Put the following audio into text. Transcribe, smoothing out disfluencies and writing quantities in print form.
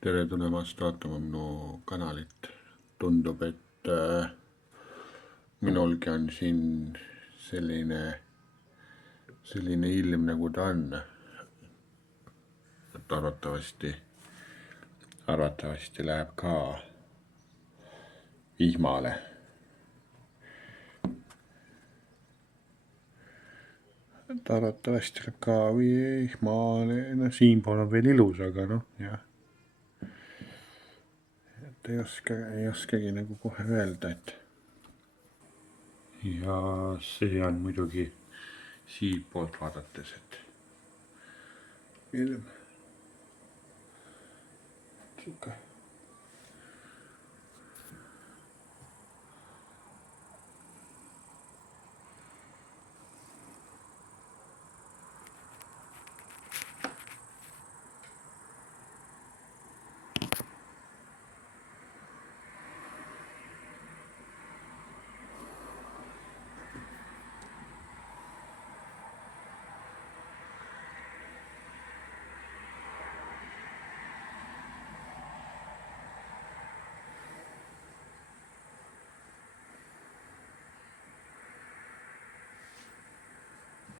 tere tulemast vaatama minu kanalit. Tundub, et minulgi on siin selline ilm, nagu ta on. Et arvatavasti läheb ka vihmale. No siinpool on veel ilus, aga noh, jah. Et ei oskagi nagu kohe öelda, et. Ja see on muidugi siitpoolt vaadates, et ilm. Siuke